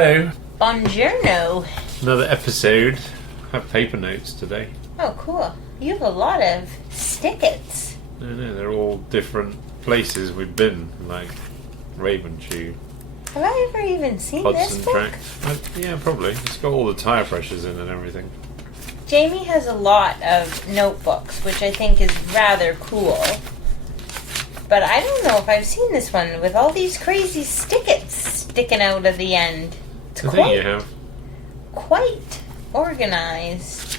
Hello. Buongiorno. Another episode. I have paper notes today. Oh, cool. You have a lot of stickets. No, they're all different places we've been, like Ravenshoe. Have I ever even seen Hudson this book? Tracks. Yeah, probably. It's got all the tyre pressures in and everything. Jamie has a lot of notebooks, which I think is rather cool. But I don't know if I've seen this one with all these crazy stickets sticking out of the end. It's I think you have. Quite organized.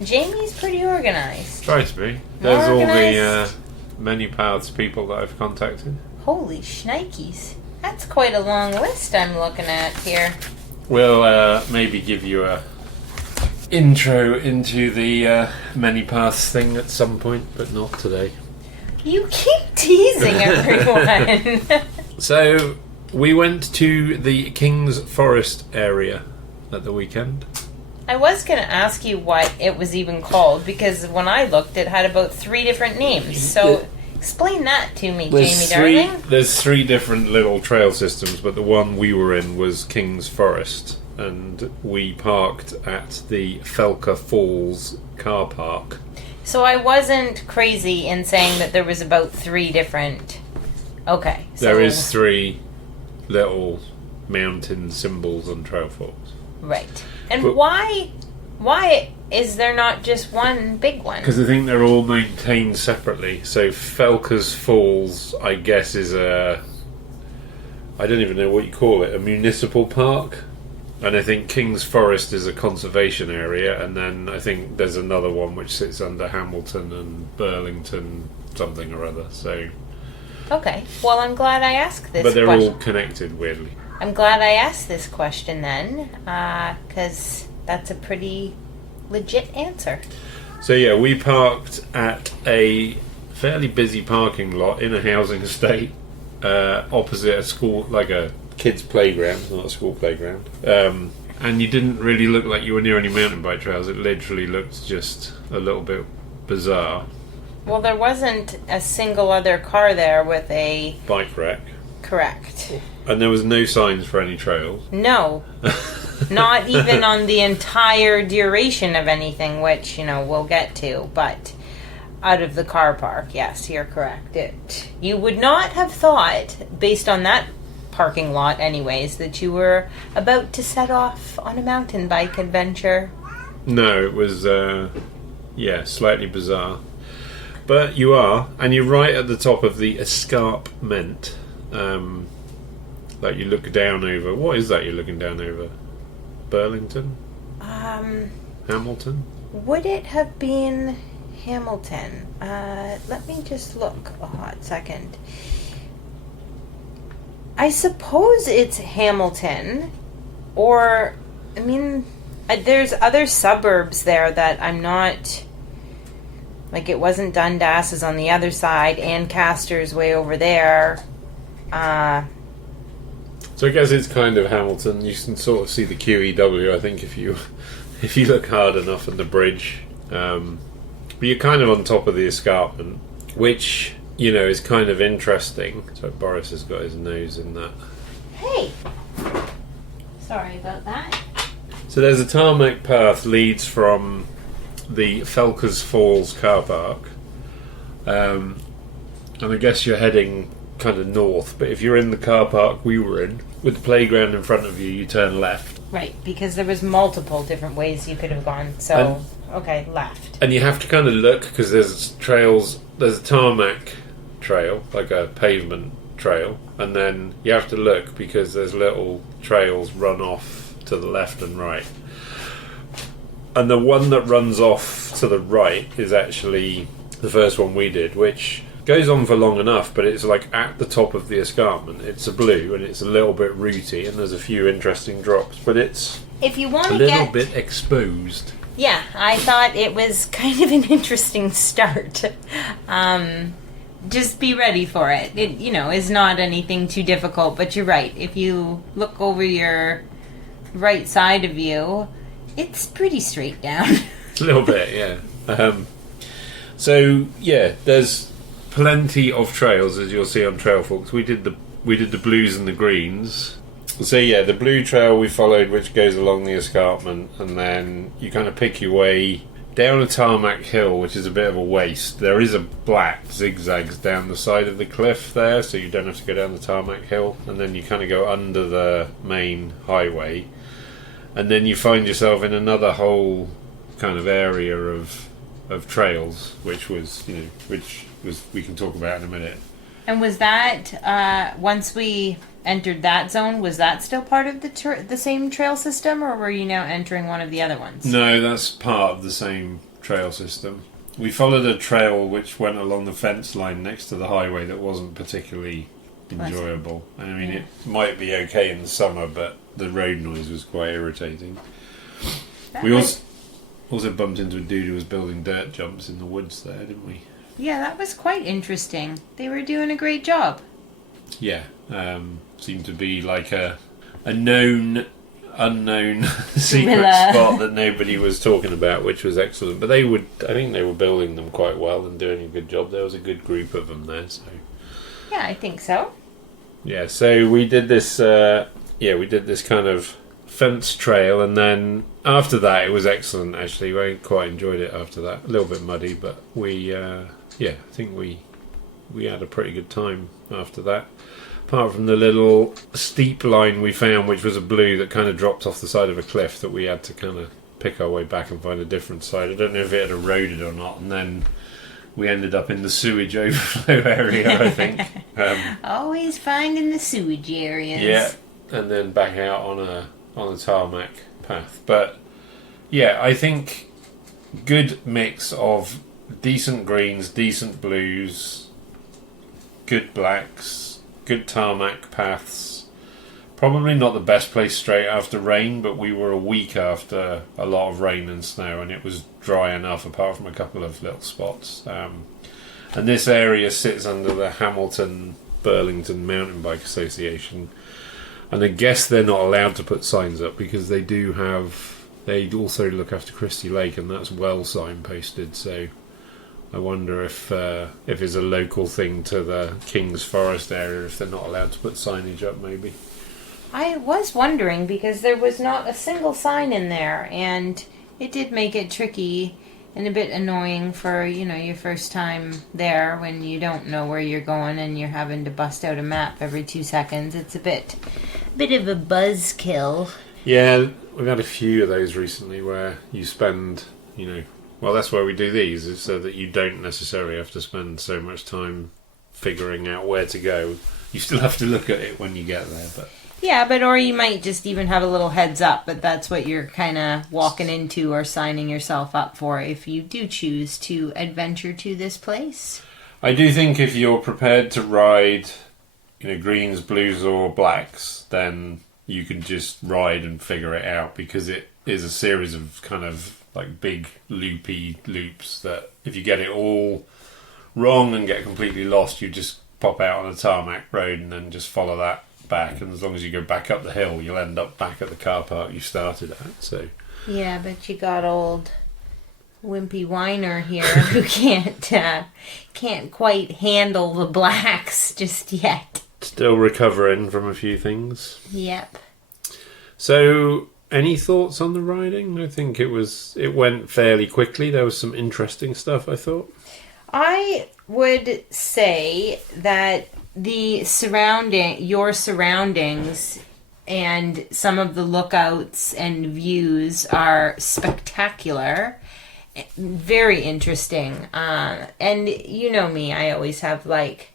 Jamie's pretty organized. Try to be. There's all the many paths people that I've contacted. Holy shnikes. That's quite a long list I'm looking at here. We'll maybe give you a intro into the many paths thing at some point, but not today. You keep teasing everyone. So, we went to the King's Forest area at the weekend. I was going to ask you what it was even called, because when I looked, it had about 3 different names. So, explain that to me, Jamie darling. There's 3 different little trail systems, but the one we were in was King's Forest. And we parked at the Felkers Falls car park. So I wasn't crazy in saying that there was about 3 different... Okay. So there is 3 little mountain symbols on trail forks. Right. And why is there not just one big one? Because I think they're all maintained separately. So Felkers Falls, I guess, is I don't even know what you call it, a municipal park. And I think King's Forest is a conservation area, and then I think there's another one which sits under Hamilton and Burlington something or other. So, okay, well, I'm glad I asked this question. But they're all connected, weirdly. I'm glad I asked this question then, because that's a pretty legit answer. So yeah, we parked at a fairly busy parking lot in a housing estate opposite a school, like a kids' playground, not a school playground. And you didn't really look like you were near any mountain bike trails. It literally looked just a little bit bizarre. Well, there wasn't a single other car there with a... bike wreck. Correct. And there was no signs for any trails. No. Not even on the entire duration of anything, which, we'll get to, but out of the car park, yes, you're correct. You would not have thought, based on that parking lot anyways, that you were about to set off on a mountain bike adventure. No, it was slightly bizarre, but you are, and you're right at the top of the escarpment that you look down over. What is that you're looking down over? Burlington? Hamilton? Would it have been Hamilton? Let me just look a hot second. I suppose it's Hamilton, or, there's other suburbs there that I'm not, like it wasn't Dundas is on the other side, Ancaster's way over there. So I guess it's kind of Hamilton. You can sort of see the QEW, I think, if you look hard enough at the bridge. But you're kind of on top of the escarpment, which... is kind of interesting. So Boris has got his nose in that. Hey! Sorry about that. So there's a tarmac path leads from the Felkers Falls car park. And I guess you're heading kind of north, but if you're in the car park we were in, with the playground in front of you, you turn left. Right, because there was multiple different ways you could have gone, so... okay, left. And you have to kind of look, because there's trails, there's a tarmac trail, like a pavement trail, and then you have to look because there's little trails run off to the left and right. And the one that runs off to the right is actually the first one we did, which goes on for long enough, but it's like at the top of the escarpment. It's a blue and it's a little bit rooty and there's a few interesting drops, but it's if you want a little bit exposed. Yeah, I thought it was kind of an interesting start. Just be ready for it. It, is not anything too difficult, but you're right. If you look over your right side of you, it's pretty straight down. A little bit, yeah. So, yeah, there's plenty of trails, as you'll see on Trail Forks. We did the blues and the greens. So yeah, the blue trail we followed, which goes along the escarpment, and then you kind of pick your way down a tarmac hill, which is a bit of a waste. There is a black zigzags down the side of the cliff there, so you don't have to go down the tarmac hill, and then you kind of go under the main highway, and then you find yourself in another whole kind of area of trails, which was we can talk about in a minute. And was that once we entered that zone? Was that still part of the same trail system, or were you now entering one of the other ones? No, that's part of the same trail system. We followed a trail which went along the fence line next to the highway that wasn't particularly enjoyable. I mean, it might be okay in the summer, but the road noise was quite irritating. We also bumped into a dude who was building dirt jumps in the woods there, didn't we? Yeah, that was quite interesting. They were doing a great job. Yeah, seemed to be like a known, unknown secret spot that nobody was talking about, which was excellent. But I think they were building them quite well and doing a good job. There was a good group of them there, so. Yeah, I think so. Yeah, so we did this. We did this kind of fence trail, and then after that, it was excellent. Actually, we quite enjoyed it after that. A little bit muddy, but I think we had a pretty good time after that. Apart from the little steep line we found, which was a blue that kind of dropped off the side of a cliff that we had to kind of pick our way back and find a different side. I don't know if it had eroded or not, and then we ended up in the sewage overflow area, I think. Always finding the sewage areas. Yeah, and then back out on a tarmac path. But yeah, I think good mix of decent greens, decent blues, good blacks, good tarmac paths. Probably not the best place straight after rain, but we were a week after a lot of rain and snow, and it was dry enough apart from a couple of little spots. And this area sits under the Hamilton Burlington Mountain Bike Association, and I guess they're not allowed to put signs up because they also look after Christie Lake, and that's well signposted, so I wonder if it's a local thing to the King's Forest area, if they're not allowed to put signage up, maybe. I was wondering because there was not a single sign in there, and it did make it tricky and a bit annoying for, your first time there when you don't know where you're going and you're having to bust out a map every 2 seconds. It's a bit of a buzzkill. Yeah, we've had a few of those recently where you spend, well, that's why we do these, is so that you don't necessarily have to spend so much time figuring out where to go. You still have to look at it when you get there, but... Yeah, or you might just even have a little heads up, but that's what you're kind of walking into or signing yourself up for if you do choose to adventure to this place. I do think if you're prepared to ride, greens, blues or blacks, then you can just ride and figure it out, because it is a series of kind of like big loopy loops that if you get it all wrong and get completely lost, you just pop out on a tarmac road and then just follow that back, and as long as you go back up the hill, you'll end up back at the car park you started at. So yeah, but you got old wimpy whiner here who can't quite handle the blacks just yet. Still recovering from a few things. Yep. So any thoughts on the riding? I think it went fairly quickly. There was some interesting stuff, I thought. I would say that your surroundings and some of the lookouts and views are spectacular, very interesting. And you know me, I always have like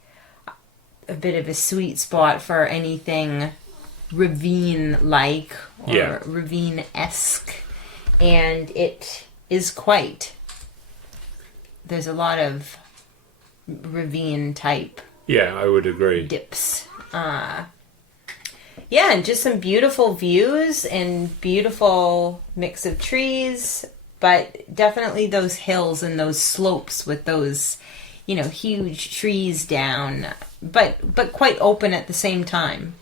a bit of a sweet spot for anything ravine-like or ravine-esque, and it is quite. There's a lot of ravine type. Yeah, I would agree. Dips. And just some beautiful views and beautiful mix of trees, but definitely those hills and those slopes with those, huge trees down, but quite open at the same time.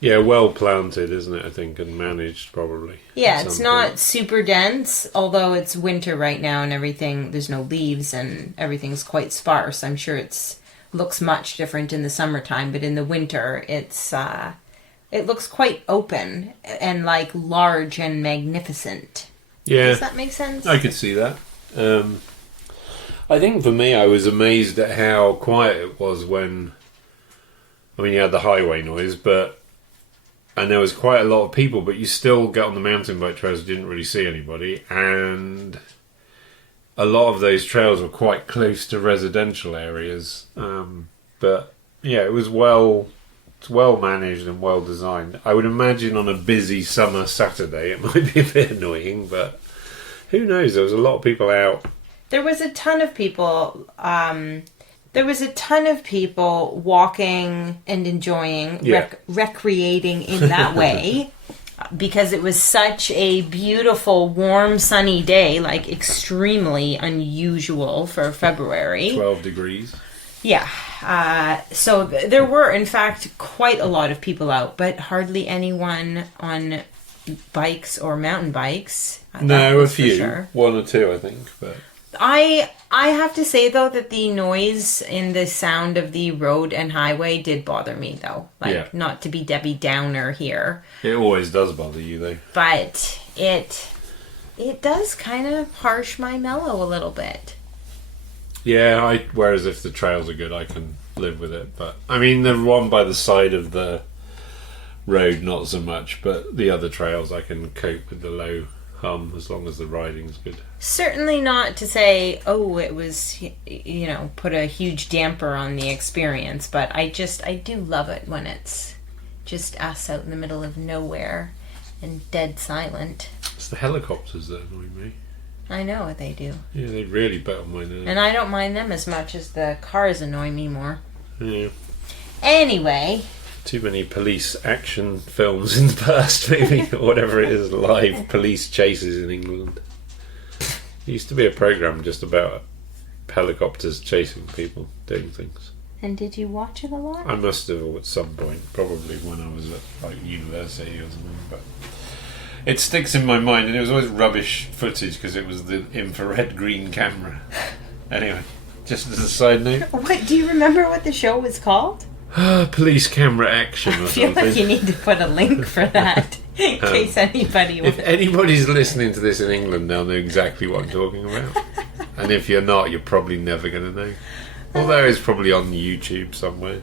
Yeah, well planted, isn't it, I think, and managed probably. Yeah, it's not super dense, although it's winter right now and everything, there's no leaves and everything's quite sparse. I'm sure looks much different in the summertime, but in the winter it's it looks quite open and like large and magnificent. Yeah. Does that make sense? I could see that. I think for me, I was amazed at how quiet it was when... I mean, you had the highway noise, and there was quite a lot of people, but you still get on the mountain bike trails, you didn't really see anybody, and a lot of those trails were quite close to residential areas. But yeah, it was well managed and well designed. I would imagine on a busy summer Saturday it might be a bit annoying, but who knows? There was a lot of people out. There was a ton of people. There was a ton of people walking and enjoying, recreating in that way, because it was such a beautiful, warm, sunny day, like extremely unusual for February. 12 degrees. Yeah. So there were, in fact, quite a lot of people out, but hardly anyone on bikes or mountain bikes. No, a few. Sure. One or two, I think, but... I have to say, though, that the noise in the sound of the road and highway did bother me, though. Not to be Debbie Downer here. It always does bother you, though. But it does kind of harsh my mellow a little bit. Yeah, whereas if the trails are good, I can live with it. But, I mean, the one by the side of the road, not so much. But the other trails, I can cope with the low hum as long as the riding's good. Certainly not to say, it was, put a huge damper on the experience, but I do love it when it's just us out in the middle of nowhere and dead silent. It's the helicopters that annoy me. I know what they do. Yeah, they really bet on my nerves. And I don't mind them as much as the cars annoy me more. Yeah. Anyway... Too many police action films in the past, maybe, or whatever it is, live police chases in England. There used to be a programme just about helicopters chasing people, doing things. And did you watch it a lot? I must have at some point, probably when I was at university or something, but it sticks in my mind, and it was always rubbish footage because it was the infrared green camera. Anyway, just as a side note. What, do you remember what the show was called? Police camera action or something. I feel like you need to put a link for that in case anybody wants. If anybody's listening to this in England, they'll know exactly what I'm talking about. And if you're not, you're probably never going to know. Although it's probably on YouTube somewhere.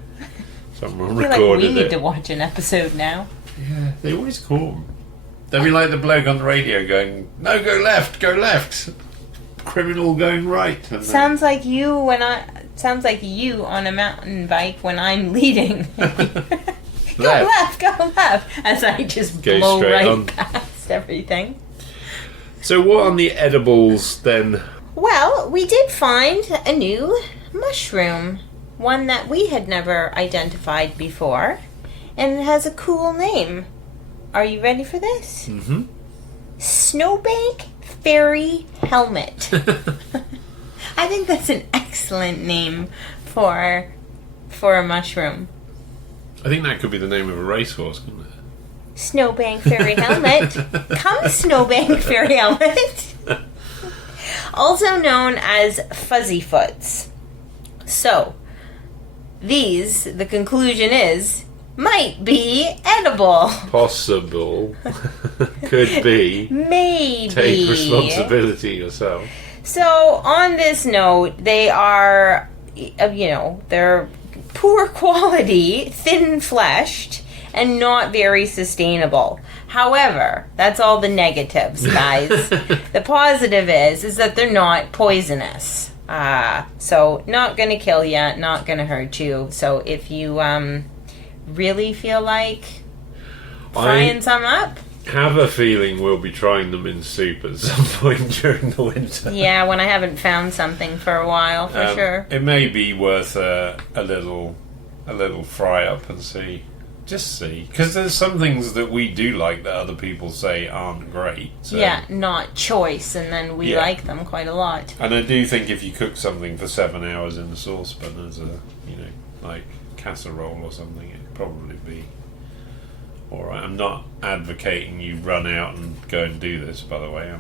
Someone recorded it. I feel like we need to watch an episode now. Yeah, they always call them. They'll be like the bloke on the radio going, "No, go left, go left. Criminal going right." And sounds like you on a mountain bike when I'm leading. Go left, as I just blow right on past everything. So what on the edibles then? Well, we did find a new mushroom, one that we had never identified before, and it has a cool name. Are you ready for this? Mm-hmm. Snowbank Fairy Helmet. I think that's an excellent name for a mushroom. I think that could be the name of a racehorse, couldn't it? Snowbank Fairy Helmet. Come, Snowbank Fairy Helmet. Also known as Fuzzyfoots. So, the conclusion is, might be edible. Possible. Could be. Maybe. Take responsibility yourself. So, on this note, they are, they're poor quality, thin-fleshed, and not very sustainable. However, that's all the negatives, guys. The positive is that they're not poisonous. So, not going to kill you, not going to hurt you. So, if you really feel like frying some up, have a feeling we'll be trying them in soup at some point during the winter. Yeah, when I haven't found something for a while, for sure. It may be worth a little fry up and see. Just see. Because there's some things that we do like that other people say aren't great. So. Yeah, not choice, and then we like them quite a lot. And I do think if you cook something for 7 hours in the saucepan as a, like casserole or something, it'd probably be alright. I'm not advocating you run out and go and do this, by the way.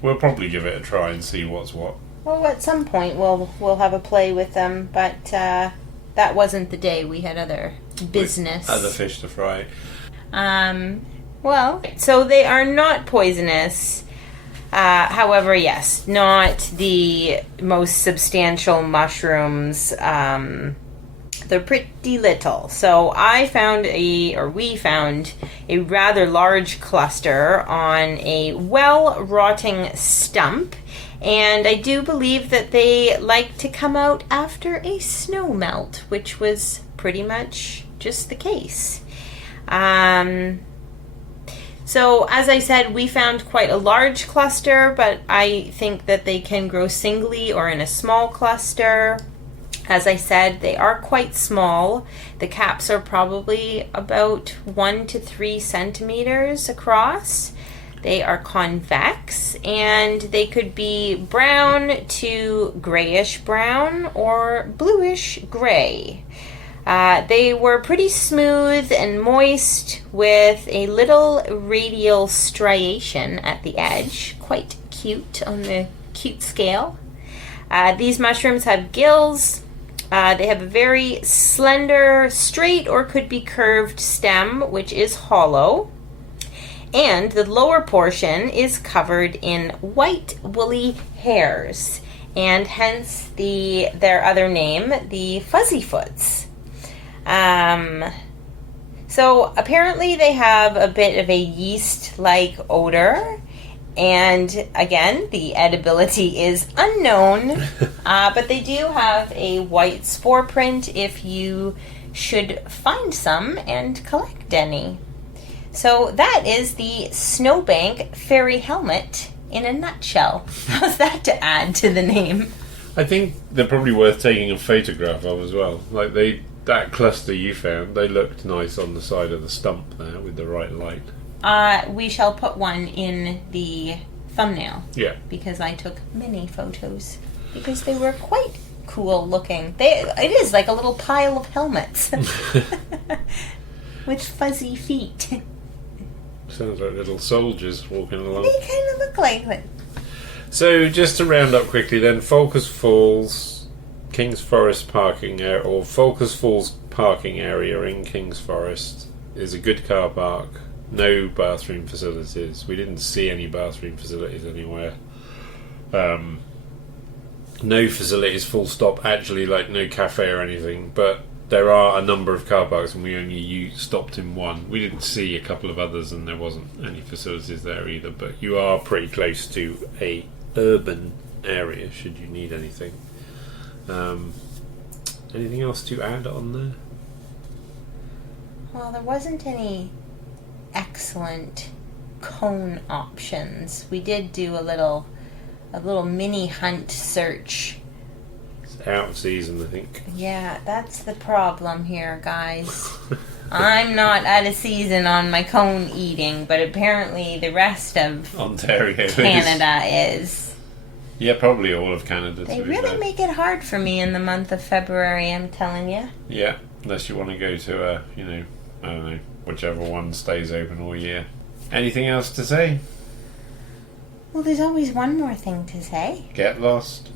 We'll probably give it a try and see what's what. Well, at some point we'll have a play with them, but that wasn't the day. We had other business. Other fish to fry. Well, so they are not poisonous. However, yes, not the most substantial mushrooms. They're pretty little. So we found a rather large cluster on a well-rotting stump. And I do believe that they like to come out after a snow melt, which was pretty much just the case. So, as I said, we found quite a large cluster, but I think that they can grow singly or in a small cluster. As I said, they are quite small. The caps are probably about 1 to 3 centimeters across. They are convex, and they could be brown to grayish brown or bluish gray. They were pretty smooth and moist with a little radial striation at the edge. Quite cute on the cute scale. These mushrooms have gills. They have a very slender, straight, or could be curved stem, which is hollow. And the lower portion is covered in white woolly hairs, and hence their other name, the fuzzyfoots. So apparently they have a bit of a yeast-like odor, and again, the edibility is unknown, but they do have a white spore print if you should find some and collect any. So that is the Snowbank Fairy Helmet in a nutshell. How's that to add to the name? I think they're probably worth taking a photograph of as well. Like that cluster you found, they looked nice on the side of the stump there with the right light. We shall put one in the thumbnail. Yeah. Because I took many photos. Because they were quite cool looking. It is like a little pile of helmets. With fuzzy feet. Sounds like little soldiers walking along. They kind of look like it. So, just to round up quickly then, Felkers Falls, Kings Forest parking area, or Felkers Falls parking area in Kings Forest is a good car park. No bathroom facilities. We didn't see any bathroom facilities anywhere. No facilities full stop, actually, like no cafe or anything, but there are a number of car parks and we only stopped in one. We didn't see a couple of others and there wasn't any facilities there either, but you are pretty close to a urban area should you need anything. Anything else to add on there? Well, there wasn't any excellent cone options. We did do a little mini hunt search. It's out of season, I think. Yeah, that's the problem here, guys. I'm not out of season on my cone eating, but apparently the rest of Ontario Canada is. Yeah, probably all of Canada. They really make it hard for me in the month of February, I'm telling you. Yeah, unless you want to go to I don't know, whichever one stays open all year. Anything else to say? Well, there's always one more thing to say. Get lost.